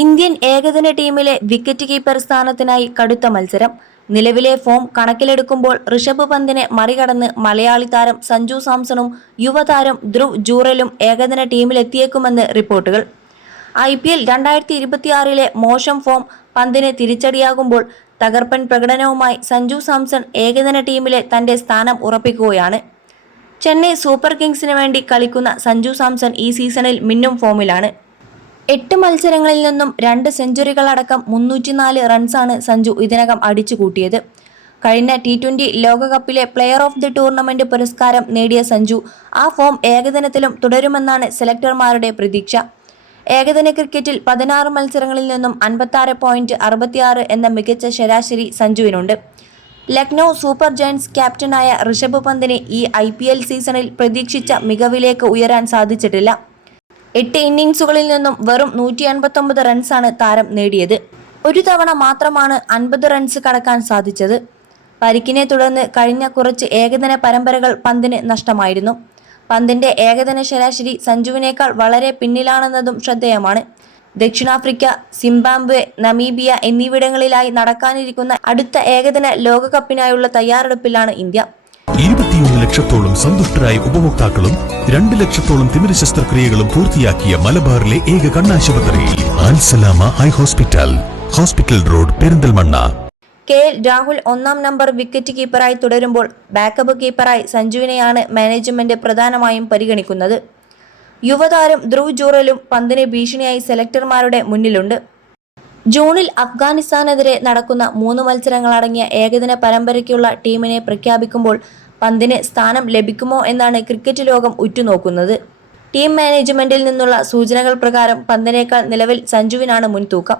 Indian ഏകദിന ടീമിലെ wicket keeper സ്ഥാനത്തിനായി കടുത്ത മത്സരം. നിലവിലെ ഫോം കണക്കിലെടുക്കുമ്പോൾ ഋഷഭ് പന്തിനെ മറികടന്ന് മലയാളി താരം സഞ്ജു സാംസണും യുവതാരം ധ്രുവ് ജൂറലും ഏകദിന ടീമിലെത്തിയേക്കുമെന്ന് റിപ്പോർട്ടുകൾ. IPL 2026 മോശം ഫോം പന്തിന് തിരിച്ചടിയാകുമ്പോൾ തകർപ്പൻ പ്രകടനവുമായി സഞ്ജു സാംസൺ ഏകദിന ടീമിലെ തന്റെ സ്ഥാനം ഉറപ്പിക്കുകയാണ്. ചെന്നൈ സൂപ്പർ കിങ്സിന് വേണ്ടി കളിക്കുന്ന സഞ്ജു സാംസൺ ഈ സീസണിൽ മിന്നും ഫോമിലാണ്. 8 മത്സരങ്ങളിൽ നിന്നും 2 സെഞ്ചുറികളടക്കം 304 റൺസാണ് സഞ്ജു ഇതിനകം അടിച്ചുകൂട്ടിയത്. കഴിഞ്ഞ T20 ലോകകപ്പിലെ പ്ലെയർ ഓഫ് ദി ടൂർണമെന്റ് പുരസ്കാരം നേടിയ സഞ്ജു ആ ഫോം ഏകദിനത്തിലും തുടരുമെന്നാണ് സെലക്ടർമാരുടെ പ്രതീക്ഷ. ഏകദിന ക്രിക്കറ്റിൽ 16 മത്സരങ്ങളിൽ നിന്നും 56.66 എന്ന മികച്ച ശരാശരി സഞ്ജുവിനുണ്ട്. ലക്നൗ സൂപ്പർ ജയന്റ്സ് ക്യാപ്റ്റനായ ഋഷഭ് പന്തിന് ഈ IPL സീസണിൽ പ്രതീക്ഷിച്ച മികവിലേക്ക് ഉയരാൻ സാധിച്ചിട്ടില്ല. 8 ഇന്നിംഗ്സുകളിൽ നിന്നും വെറും 189 റൺസാണ് താരം നേടിയത്. ഒരു തവണ മാത്രമാണ് 50 റൺസ് കടക്കാൻ സാധിച്ചത്. പരിക്കിനെ തുടർന്ന് കഴിഞ്ഞ കുറച്ച് ഏകദിന പരമ്പരകൾ പന്തിന് നഷ്ടമായിരുന്നു. പന്തിന്റെ ഏകദിന ശരാശരി സഞ്ജുവിനേക്കാൾ വളരെ പിന്നിലാണെന്നതും ശ്രദ്ധേയമാണ്. ദക്ഷിണാഫ്രിക്ക, സിംബാബ്വെ, നമീബിയ എന്നിവിടങ്ങളിലായി നടക്കാനിരിക്കുന്ന അടുത്ത ഏകദിന ലോകകപ്പിനായുള്ള തയ്യാറെടുപ്പിലാണ് ഇന്ത്യ. 21 ലക്ഷത്തോളം സന്തുഷ്ടരായ ഉപഭോക്താക്കളും 2 ലക്ഷത്തോളം തിമിര ശസ്ത്രക്രിയകളും പൂർത്തിയാക്കിയ മലബാറിലെ ഏക കണ്ണാശുപത്രി Al Salama eye hospital, hospital road, Perinthalmanna. KL Rahul 1-ാം നമ്പർ വിക്കറ്റ് കീപ്പറായി തുടരുമ്പോൾ ബാക്കപ്പ് കീപ്പറായി സഞ്ജുവിനെയാണ് മാനേജ്മെന്റ് പ്രധാനമായും പരിഗണിക്കുന്നത്. യുവതാരം ധ്രുവ് ജൂറലും പന്തിന് ഭീഷണിയായി സെലക്ടർമാരുടെ മുന്നിലുണ്ട്. ജൂണിൽ അഫ്ഗാനിസ്ഥാനെതിരെ നടക്കുന്ന 3 മത്സരങ്ങളടങ്ങിയ ഏകദിന പരമ്പരയ്ക്കുള്ള ടീമിനെ പ്രഖ്യാപിക്കുമ്പോൾ പന്തിന് സ്ഥാനം ലഭിക്കുമോ എന്നാണ് ക്രിക്കറ്റ് ലോകം ഉറ്റുനോക്കുന്നത്. ടീം മാനേജ്മെന്റിൽ നിന്നുള്ള സൂചനകൾ പ്രകാരം പന്തിനേക്കാൾ നിലവിൽ സഞ്ജുവിനാണ് മുൻതൂക്കം.